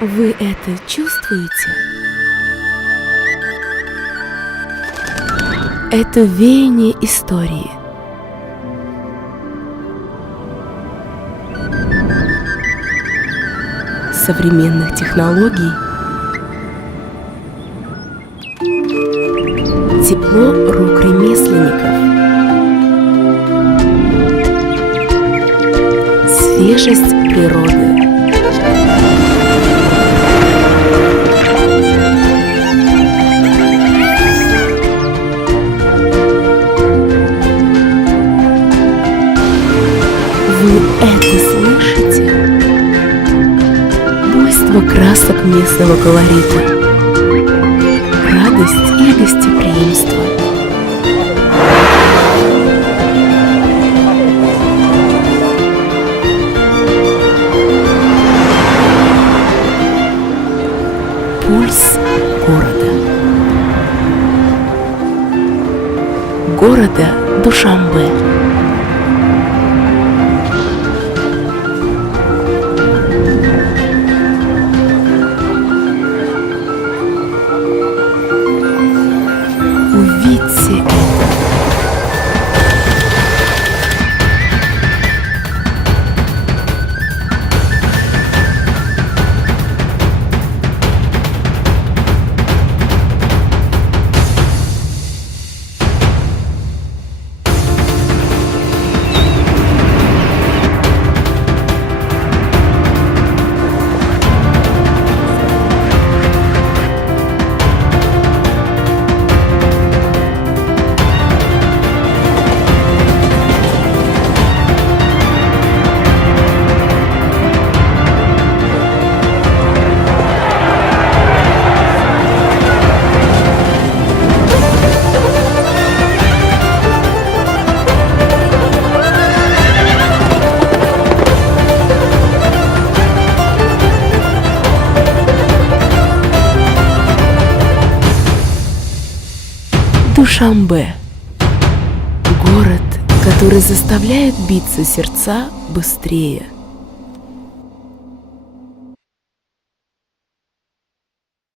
Вы это чувствуете? Это веяние истории. Современных технологий, тепло рук ремесленников, свежесть природы. Вы это слышите? Буйство красок местного колорита, радость и гостеприимство. Пульс города Душанбе. Увидьте это. Душанбе. Город, который заставляет биться сердца быстрее.